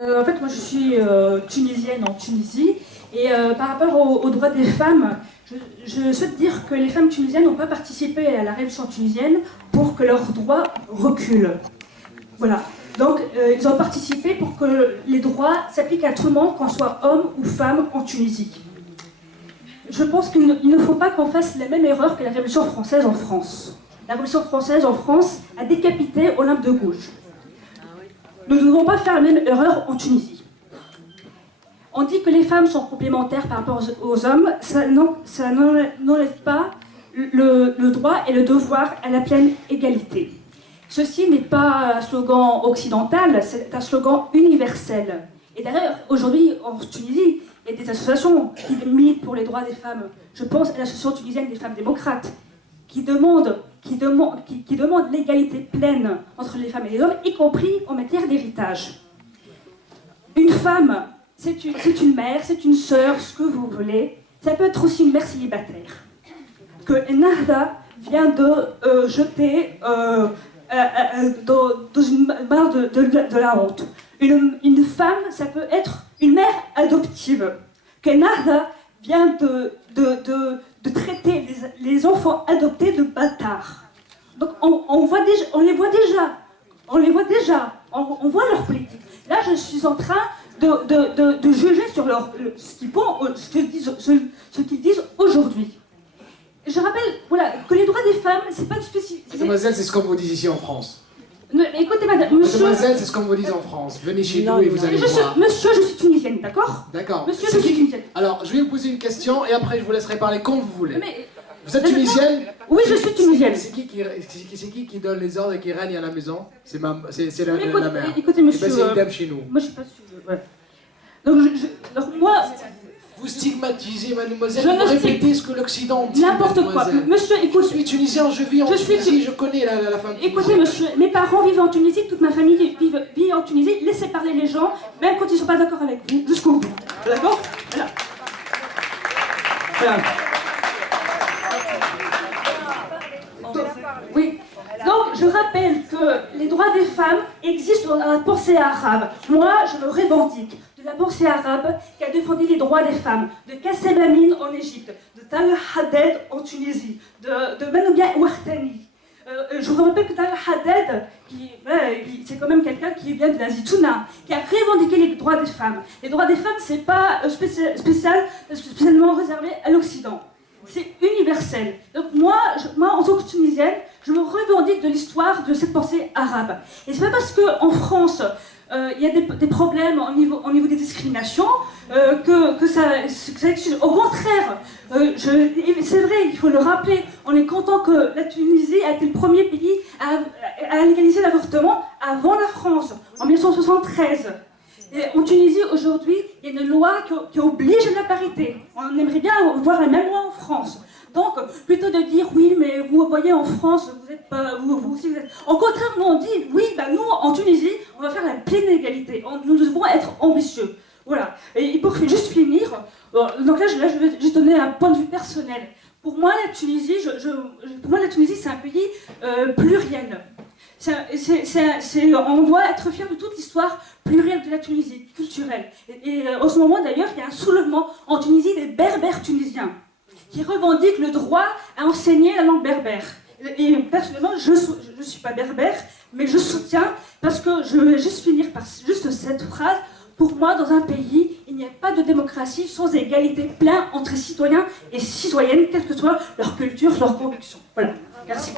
En fait, moi je suis tunisienne en Tunisie et par rapport aux droits des femmes, je souhaite dire que les femmes tunisiennes n'ont pas participé à la révolution tunisienne pour que leurs droits reculent. Voilà. Donc ils ont participé pour que les droits s'appliquent à tout le monde, qu'on soit homme ou femme en Tunisie. Je pense qu'il ne faut pas qu'on fasse la même erreur que la Révolution française en France. La Révolution française en France a décapité Olympe de Gouges. Nous ne devons pas faire la même erreur en Tunisie. On dit que les femmes sont complémentaires par rapport aux hommes, ça n'enlève pas le droit et le devoir à la pleine égalité. Ceci n'est pas un slogan occidental, c'est un slogan universel. Et d'ailleurs, aujourd'hui, en Tunisie, il y a des associations qui militent pour les droits des femmes. Je pense à l'association tunisienne des femmes démocrates, qui demande l'égalité pleine entre les femmes et les hommes, y compris en matière d'héritage. Une femme, c'est une mère, c'est une sœur, ce que vous voulez. Ça peut être aussi une mère célibataire. Que Nahda vient de jeter dans une barre de la honte. Une femme, ça peut être une mère adoptive. Que Nahda vient de traiter les enfants adoptés de bâtards. Donc on les voit déjà, on voit leur politique. Là, je suis en train de juger sur ce qu'ils disent aujourd'hui. Je rappelle que les droits des femmes, c'est pas une spécificité. Mademoiselle, c'est ce qu'on vous dit ici en France. Écoutez, madame, monsieur... Mademoiselle, c'est ce qu'on vous dit en France. Venez chez nous et vous allez voir. Monsieur, je suis tunisienne, d'accord? D'accord. Monsieur, je suis tunisienne. Alors, je vais vous poser une question et après, je vous laisserai parler quand vous voulez. Mais, vous êtes tunisienne? Oui, je suis tunisienne. C'est qui donne les ordres et qui règne à la maison? C'est la mère. Écoutez, monsieur... c'est idem chez nous. Moi, je suis pas sûre. Ouais. Donc, moi... Vous stigmatisez, mademoiselle, je vous répétez ce que l'Occident dit. N'importe quoi. Monsieur, écoute... Je suis tunisien, je vis en Tunisie, je connais la femme tunisienne. Écoutez, monsieur, mes parents vivent en Tunisie, toute ma famille vit en Tunisie. Laissez parler les gens, même quand ils ne sont pas d'accord avec vous, jusqu'au bout. D'accord? Voilà. Oui. Donc, je rappelle que les droits des femmes existent dans la pensée arabe. Moi, je le revendique. De la pensée arabe qui a défendu les droits des femmes, de Kassem Amin en Égypte, de Talal Haddad en Tunisie, de Manouia Ouahtani. Je vous rappelle que Talal Haddad, c'est quand même quelqu'un qui vient de la Zitouna, qui a revendiqué les droits des femmes. Les droits des femmes, c'est pas spécialement réservé à l'Occident. C'est universel. Donc moi, en tant que Tunisienne, je me revendique de l'histoire de cette pensée arabe. Et c'est pas parce qu'en France, il y a des problèmes au niveau des discriminations que ça excuse. Au contraire, c'est vrai, il faut le rappeler, on est content que la Tunisie a été le premier pays à légaliser l'avortement avant la France, en 1973. Et en Tunisie, aujourd'hui, il y a une loi qui oblige la parité. On aimerait bien voir la même loi en France. Donc, plutôt de dire, oui, mais vous voyez, en France, vous êtes pas... Vous aussi, vous êtes... Au contraire, nous, on dit, oui, nous, en Tunisie, on va faire la pleine égalité. Nous devons être ambitieux. Voilà. Et pour juste finir, donc là, je vais juste donner un point de vue personnel. Pour moi, la Tunisie, c'est un pays pluriel. On doit être fier de toute l'histoire plurielle de la Tunisie, culturelle. Et en ce moment, d'ailleurs, il y a un soulèvement en Tunisie des berbères tunisiens qui revendiquent le droit à enseigner la langue berbère. Et personnellement, je ne suis pas berbère, mais je soutiens, parce que je vais juste finir par juste cette phrase. Pour moi, dans un pays, il n'y a pas de démocratie sans égalité pleine entre citoyens et citoyennes, quelle que soit leur culture, leur conviction. Voilà. Merci.